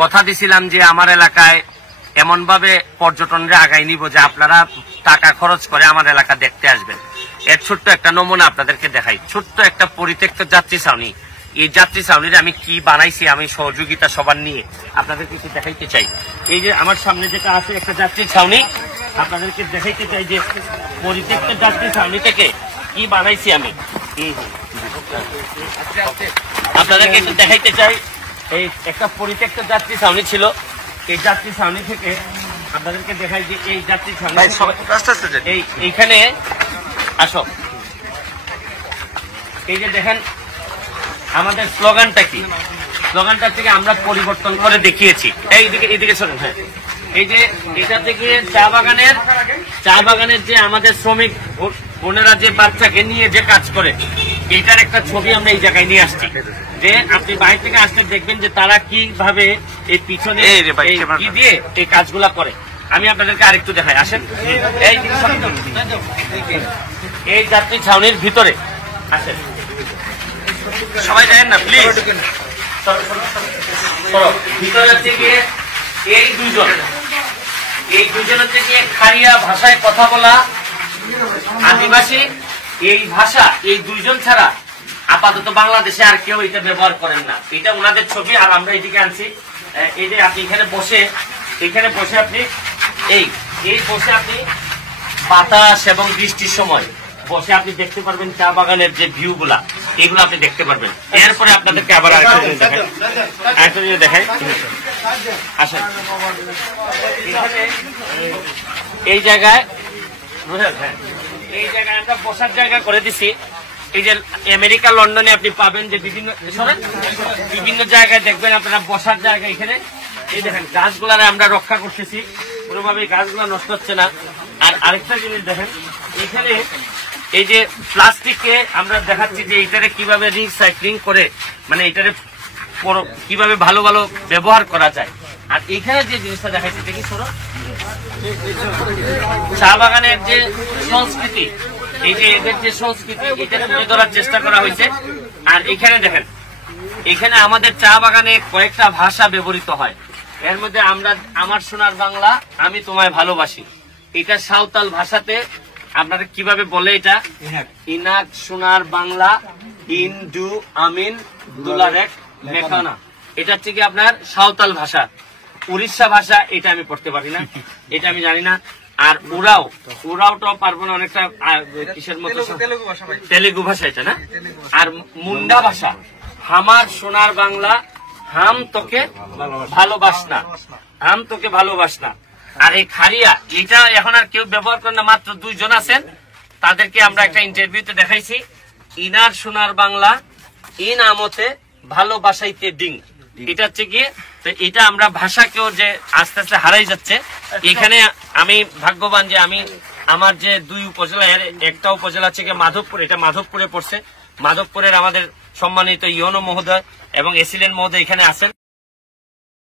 কথা দিছিলাম যে আমার এলাকায় এমন ভাবে পর্যটনরা আগাই নিব যে আপনারা টাকা খরচ করে আমার এলাকা দেখতে আসবেন। এর ছোট্ট একটা নমুনা আপনাদেরকে দেখাই। ছোট্ট একটা পরিত্যক্ত যাত্রী ছাউনি, এই যাত্রী ছাউনির আমি কি বানাইছি আমি সহযোগিতা সবার নিয়ে আপনাদেরকে একটু দেখাইতে চাই। এই যে আমার সামনে যেটা আছে একটা যাত্রী ছাউনি, আপনাদেরকে দেখাইতে চাই যে পরিত্যক্ত যাত্রী ছাউনি থেকে কি বানাইছি আমি। আপনাদেরকে একটু দেখাইতে চাই, এই একটা পরিত্যক্ত যাত্রী ছাউনি ছিল, এই যাত্রী ছাউনি থেকে আপনাদেরকে দেখাই যে এই যাত্রী ছাউনি এইখানে আসো। এই যে দেখেন আমাদের স্লোগানটা কি, স্লোগানটা থেকে আমরা পরিবর্তন করে দেখিয়েছি। এইদিকে শোনেন, হ্যাঁ এই যে এটা থেকে চা বাগানের যে আমাদের শ্রমিক বোনেরা যে বাচ্চাকে নিয়ে যে কাজ করে, এইটার একটা ছবি আমরা এই জায়গায় নিয়ে আসছি, যে আপনি বাইরে থেকে আসলে দেখবেন যে তারা কিভাবে এই পিছনে কি দিয়ে এই কাজগুলা করে। আমি আপনাদেরকে আরেকটু দেখাই, আসেন। এই যাত্রী ছাউনির ভিতরে আসেন, সবাই দেখেন না প্লিজ। ভিতরে হচ্ছে গিয়ে এই দুইজন হচ্ছে গিয়ে খারিয়া ভাষায় কথা বলা আদিবাসী। এই ভাষা এই দুইজন ছাড়া আপাতত বাংলাদেশে আর কেউ এটা ব্যবহার করেন না। এটা ওনাদের ছবি, আর আমরা এইদিকে আনছি। এই যে আপনি এখানে বসে আপনি এই বসে আপনি বাতাস এবং বৃষ্টির সময় বসে আপনি দেখতে পারবেন চা বাগানের যে ভিউ গুলা, এগুলো আপনি দেখতে পারবেন। এরপরে আপনাদেরকে আবার আরেকটা জিনিস দেখাই, আসেন। এই জায়গায় আমরা বসার জায়গা করে দিছি। এই যে আমেরিকা লন্ডনে আপনি পাবেন যে বিভিন্ন জায়গায় দেখবেন আপনারা বসার জায়গা। এখানে এই দেখেন গাছগুলারে আমরা রক্ষা করতেছি, কোনোভাবে গাছগুলা নষ্ট হচ্ছে না। আর আরেকটা জিনিস দেখেন, এখানে এই যে প্লাস্টিককে আমরা দেখাচ্ছি যে এইটারে কিভাবে রিসাইক্লিং করে, মানে এইটারে কিভাবে ভালো ভালো ব্যবহার করা যায়। আর এখানে যে জিনিসটা দেখাচ্ছি দেখি সরো, চা বাগানের যে সংস্কৃতি, এই যে এদের যে সংস্কৃতি, এটা তুলে ধরার চেষ্টা করা হয়েছে। আর এখানে দেখেন, এখানে আমাদের চা বাগানে কয়েকটা ভাষা ব্যবহৃত হয়। এর মধ্যে আমরা আমার সোনার বাংলা, আমি তোমায় ভালোবাসি, এটা সাঁওতাল ভাষাতে আপনারা কিভাবে বলে, এটা ইনাক সোনার বাংলা ইনডু আমিন দুলারেক মেখানা, এটা হচ্ছে কি আপনার সাঁওতাল ভাষা। উড়িষ্যা ভাষা এটা আমি পড়তে পারি না, এটা আমি জানি না। আর উড়াওটাও পারবো না, অনেকটা কিসের মতো তেলেগু ভাষা এটা না। আর মুন্ডা ভাষা আমার সোনার বাংলা হাম তোকে ভালোবাসনা, হাম তোকে ভালোবাসনা। আর এই খারিয়া এটা এখন আর কেউ ব্যবহার করে না, মাত্র দুইজন আছেন, তাদেরকে আমরা একটা ইন্টারভিউতে দেখাইছি। ইনার সোনার বাংলা ইন আমতে ভালোবাসাইতে ডিং, এটা হচ্ছে গিয়ে। তো এটা আমরা ভাষাকেও যে আস্তে আস্তে হারাই যাচ্ছে। এখানে আমি ভাগ্যবান যে আমি আমার যে দুই উপজেলা, এর একটা উপজেলা হচ্ছে গিয়ে মাধবপুর, এটা মাধবপুরে পড়ছে। মাধবপুরের আমাদের সম্মানিত ইউনো মহোদয় এবং এসিলেন মহোদয় এখানে আছেন।